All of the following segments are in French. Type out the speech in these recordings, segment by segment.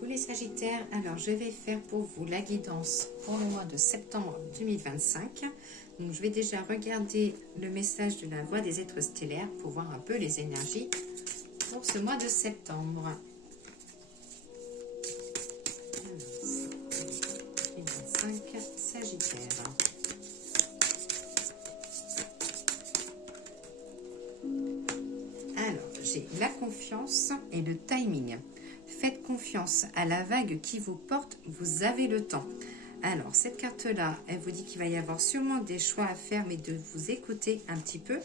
Coucou les Sagittaires, alors je vais faire pour vous la guidance pour le mois de septembre 2025. Donc je vais déjà regarder le message de la voix des êtres stellaires pour voir un peu les énergies pour ce mois de septembre. Alors, 2025 Sagittaire. Alors, j'ai la confiance et le timing. Faites confiance à la vague qui vous porte, vous avez le temps. Alors, cette carte-là, elle vous dit qu'il va y avoir sûrement des choix à faire, mais de vous écouter un petit peu,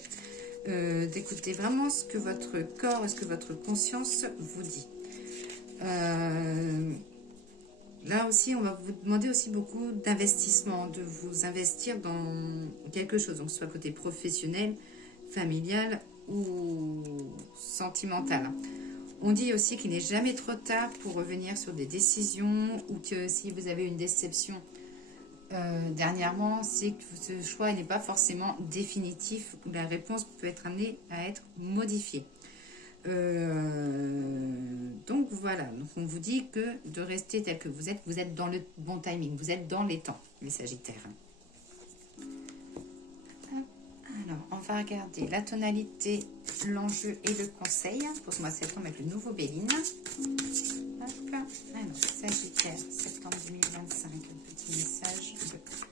d'écouter vraiment ce que votre corps, ce que votre conscience vous dit. Là aussi, on va vous demander aussi beaucoup d'investissement, de vous investir dans quelque chose, donc soit côté professionnel, familial ou sentimental. On dit aussi qu'il n'est jamais trop tard pour revenir sur des décisions ou que si vous avez une déception dernièrement, c'est que ce choix n'est pas forcément définitif ou la réponse peut être amenée à être modifiée. Donc voilà, donc on vous dit que de rester tel que vous êtes dans le bon timing, vous êtes dans les temps, les Sagittaires. Alors, on va regarder la tonalité, l'enjeu et le conseil pour ce mois de septembre avec le nouveau Béline. Alors, Sagittaire, septembre 2025, un petit message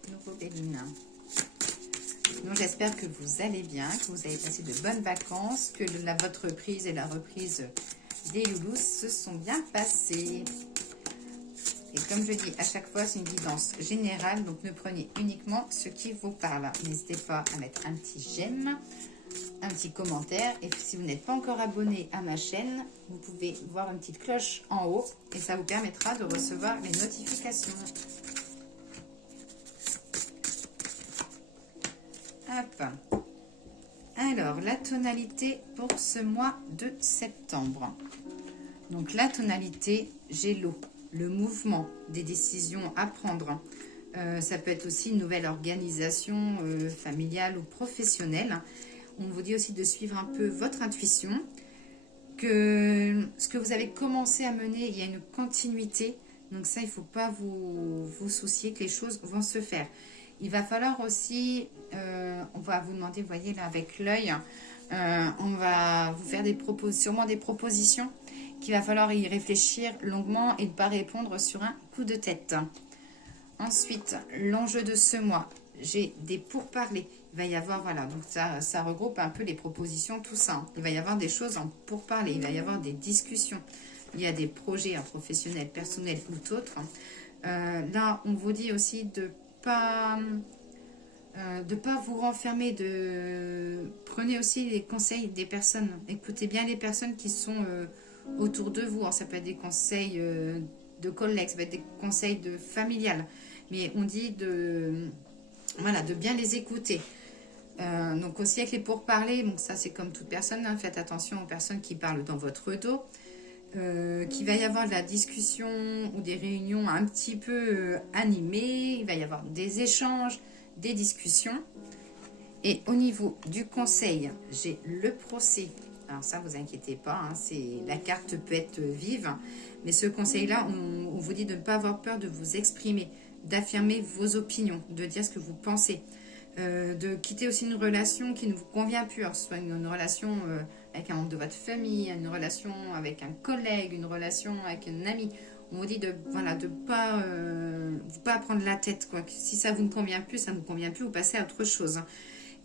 de nouveau Béline. Donc, j'espère que vous allez bien, que vous avez passé de bonnes vacances, que votre reprise et la reprise des loulous se sont bien passées. Et comme je dis à chaque fois, c'est une guidance générale, donc ne prenez uniquement ce qui vous parle. N'hésitez pas à mettre un petit j'aime, un petit commentaire. Et si vous n'êtes pas encore abonné à ma chaîne, vous pouvez voir une petite cloche en haut et ça vous permettra de recevoir les notifications. Hop. Alors, la tonalité pour ce mois de septembre. Donc, la tonalité, j'ai l'eau. Le mouvement, des décisions à prendre. Ça peut être aussi une nouvelle organisation familiale ou professionnelle. On vous dit aussi de suivre un peu votre intuition, que ce que vous avez commencé à mener, il y a une continuité. Donc ça, il ne faut pas vous soucier que les choses vont se faire. Il va falloir aussi, on va vous demander, vous voyez là avec l'œil, on va vous faire sûrement des propositions qu'il va falloir y réfléchir longuement et ne pas répondre sur un coup de tête. Ensuite, l'enjeu de ce mois, j'ai des pourparlers. Il va y avoir, voilà, donc ça regroupe un peu les propositions, tout ça. Il va y avoir des choses en pourparler, il va y avoir des discussions. Il y a des projets professionnels, personnels ou autres. Là, on vous dit aussi de pas vous renfermer, prenez aussi les conseils des personnes. Écoutez bien les personnes qui sont autour de vous. Alors, ça peut être des conseils de collègues, ça peut être des conseils de familiales, mais on dit de bien les écouter. Donc aussi avec les pourparlers, donc ça c'est comme toute personne, hein, faites attention aux personnes qui parlent dans votre dos, qu'il va y avoir de la discussion ou des réunions un petit peu animées, il va y avoir des échanges, des discussions. Et au niveau du conseil, j'ai le procès. Alors ça, vous inquiétez pas, hein, la carte peut être vive, mais ce conseil-là, on vous dit de ne pas avoir peur de vous exprimer, d'affirmer vos opinions, de dire ce que vous pensez, de quitter aussi une relation qui ne vous convient plus, alors soit une relation avec un membre de votre famille, une relation avec un collègue, une relation avec un ami. On vous dit de pas prendre la tête, quoi. Si ça vous ne convient plus, ça ne vous convient plus, vous passez à autre chose.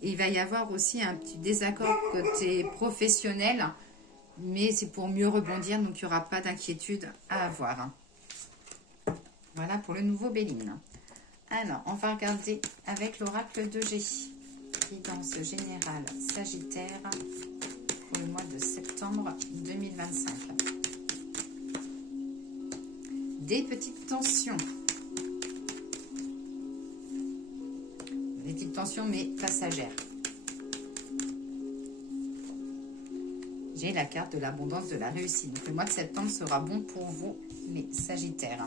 Et il va y avoir aussi un petit désaccord côté professionnel, mais c'est pour mieux rebondir, donc il n'y aura pas d'inquiétude à avoir. Voilà pour le nouveau Béline. Alors, on va regarder avec l'oracle de G. Guidance générale Sagittaire pour le mois de septembre 2025. Des petites tensions. Des petites tensions, mais passagères. J'ai la carte de l'abondance, de la réussite. Donc, le mois de septembre sera bon pour vous, les Sagittaires.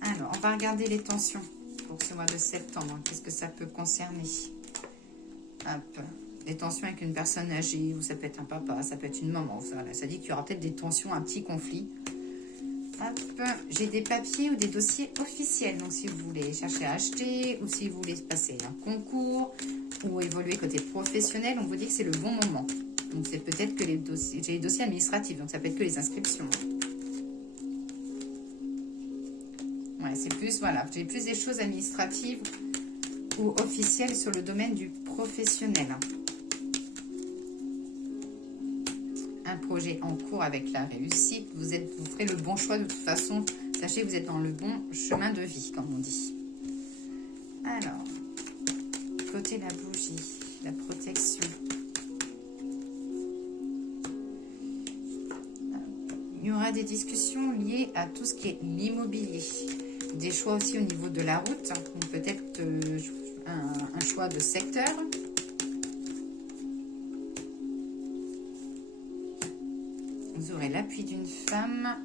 Alors, on va regarder les tensions pour ce mois de septembre. Qu'est-ce que ça peut concerner? Hop. Des tensions avec une personne âgée, ou ça peut être un papa, ça peut être une maman. Voilà, ça dit qu'il y aura peut-être des tensions, un petit conflit. Hop, j'ai des papiers ou des dossiers officiels. Donc, si vous voulez chercher à acheter ou si vous voulez passer un concours ou évoluer côté professionnel, on vous dit que c'est le bon moment. Donc, c'est peut-être que les dossiers... J'ai les dossiers administratifs, donc ça peut être que les inscriptions. Ouais, c'est plus, voilà, j'ai plus des choses administratives ou officielles sur le domaine du professionnel. Un projet en cours avec la réussite. Vous ferez le bon choix de toute façon. Sachez que vous êtes dans le bon chemin de vie, comme on dit. Alors, côté la bougie, la protection. Il y aura des discussions liées à tout ce qui est l'immobilier. Des choix aussi au niveau de la route. Peut-être un choix de secteur. Vous aurez l'appui d'une femme.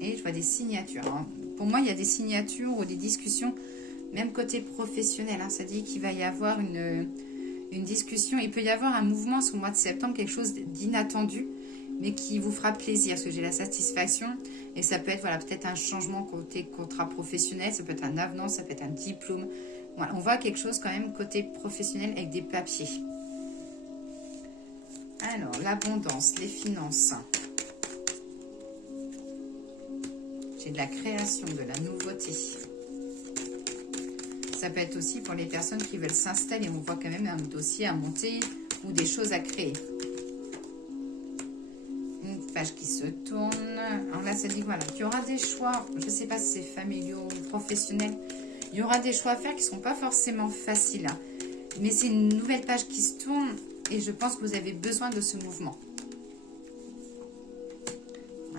Et je vois des signatures. Alors, pour moi, il y a des signatures ou des discussions, même côté professionnel. Ça dit qu'il va y avoir une discussion. Il peut y avoir un mouvement sur le mois de septembre, quelque chose d'inattendu, mais qui vous fera plaisir, parce que j'ai la satisfaction. Et ça peut être, voilà, peut-être un changement côté contrat professionnel. Ça peut être un avenant, ça peut être un diplôme. Voilà, on voit quelque chose quand même côté professionnel avec des papiers. Alors, l'abondance, les finances. J'ai de la création, de la nouveauté. Ça peut être aussi pour les personnes qui veulent s'installer. On voit quand même un dossier à monter ou des choses à créer. Une page qui se tourne. Alors là, ça dit voilà, qu'il y aura des choix. Je ne sais pas si c'est familiaux ou professionnels. Il y aura des choix à faire qui ne seront pas forcément faciles. Mais c'est une nouvelle page qui se tourne. Et je pense que vous avez besoin de ce mouvement.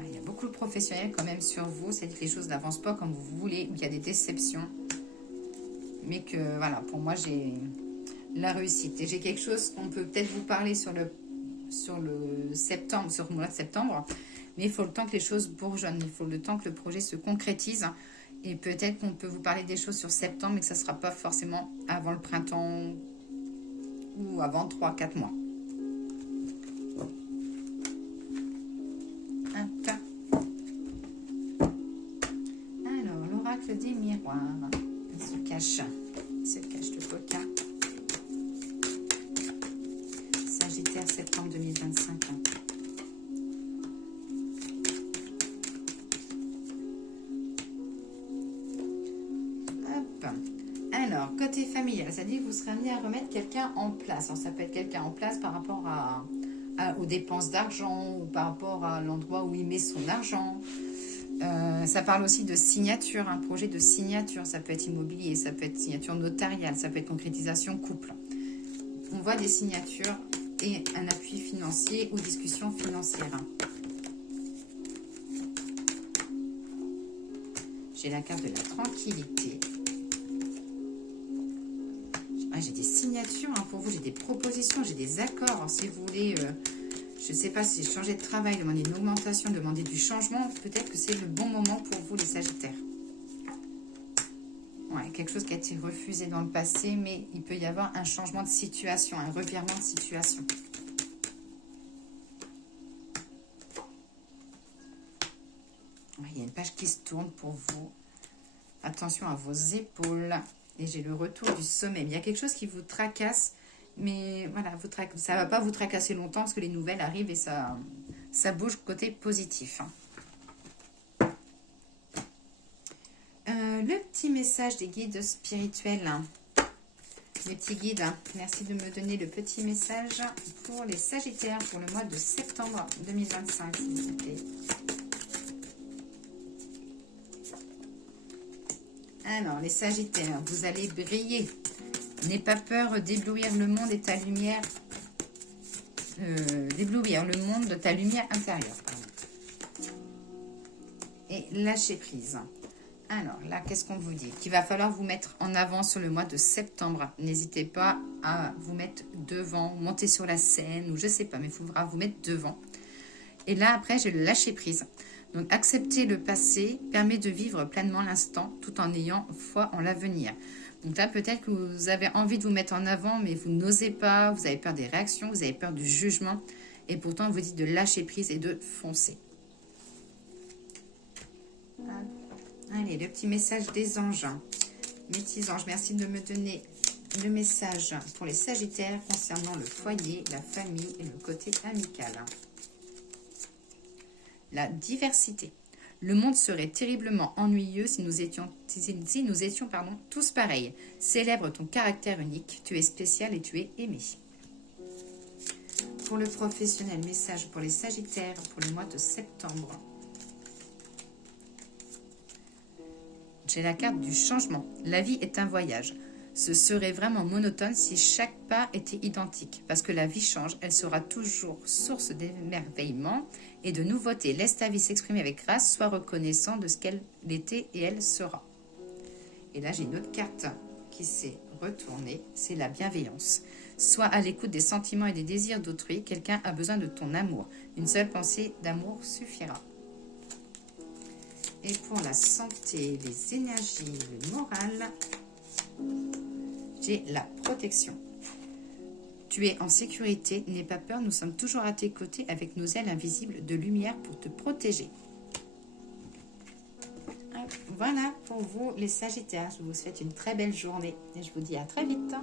Il y a beaucoup de professionnels quand même sur vous. C'est-à-dire que les choses n'avancent pas comme vous voulez. Il y a des déceptions. Mais que, voilà, pour moi, j'ai la réussite. Et j'ai quelque chose qu'on peut peut-être vous parler sur le mois de septembre. Mais il faut le temps que les choses bourgeonnent. Il faut le temps que le projet se concrétise. Et peut-être qu'on peut vous parler des choses sur septembre, mais que ça ne sera pas forcément avant le printemps ou avant 3-4 mois. Alors, l'oracle des miroirs. Il se cache le coquin. Sagittaire, septembre 2025. Hop. Alors, côté familial, ça dit que vous serez amené à remettre quelqu'un en place. Alors, ça peut être quelqu'un en place par rapport aux dépenses d'argent ou par rapport à l'endroit où il met son argent. Ça parle aussi de signature, un projet de signature. Ça peut être immobilier, ça peut être signature notariale, ça peut être concrétisation couple. On voit des signatures et un appui financier ou discussion financière. J'ai la carte de la tranquillité. J'ai des signatures pour vous, j'ai des propositions, j'ai des accords. Alors, si vous voulez, je ne sais pas si changer de travail, demander une augmentation, demander du changement, peut-être que c'est le bon moment pour vous les Sagittaires. Ouais, quelque chose qui a été refusé dans le passé, mais il peut y avoir un changement de situation, un revirement de situation. Ouais, il y a une page qui se tourne pour vous. Attention à vos épaules. Et j'ai le retour du sommeil. Il y a quelque chose qui vous tracasse, mais voilà, ça ne va pas vous tracasser longtemps parce que les nouvelles arrivent et ça bouge côté positif. Le petit message des guides spirituels. Les petits guides, merci de me donner le petit message pour les Sagittaires pour le mois de septembre 2025, s'il vous plaît. Alors, les Sagittaires, vous allez briller. N'aie pas peur d'éblouir le monde et ta lumière. D'éblouir le monde de ta lumière intérieure. Pardon. Et lâcher prise. Alors, là, qu'est-ce qu'on vous dit? Qu'il va falloir vous mettre en avant sur le mois de septembre. N'hésitez pas à vous mettre devant, monter sur la scène, ou je ne sais pas, mais il faudra vous mettre devant. Et là, après, j'ai le lâcher prise. Donc, accepter le passé permet de vivre pleinement l'instant tout en ayant foi en l'avenir. Donc là, peut-être que vous avez envie de vous mettre en avant, mais vous n'osez pas, vous avez peur des réactions, vous avez peur du jugement. Et pourtant, on vous dit de lâcher prise et de foncer. Allez, le petit message des anges. Mes petits anges, merci de me donner le message pour les Sagittaires concernant le foyer, la famille et le côté amical. La diversité. Le monde serait terriblement ennuyeux si nous étions tous pareils. Célèbre ton caractère unique, tu es spécial et tu es aimé. Pour le professionnel, message pour les Sagittaires pour le mois de septembre. J'ai la carte du changement. La vie est un voyage. Ce serait vraiment monotone si chaque pas était identique. Parce que la vie change, elle sera toujours source d'émerveillement et de nouveautés. Laisse ta vie s'exprimer avec grâce, sois reconnaissant de ce qu'elle était et elle sera. Et là, j'ai une autre carte qui s'est retournée, c'est la bienveillance. Sois à l'écoute des sentiments et des désirs d'autrui. Quelqu'un a besoin de ton amour. Une seule pensée d'amour suffira. Et pour la santé, les énergies, le moral, j'ai la protection. Tu es en sécurité, n'aie pas peur, nous sommes toujours à tes côtés avec nos ailes invisibles de lumière pour te protéger. Voilà pour vous les Sagittaires, je vous souhaite une très belle journée et je vous dis à très vite.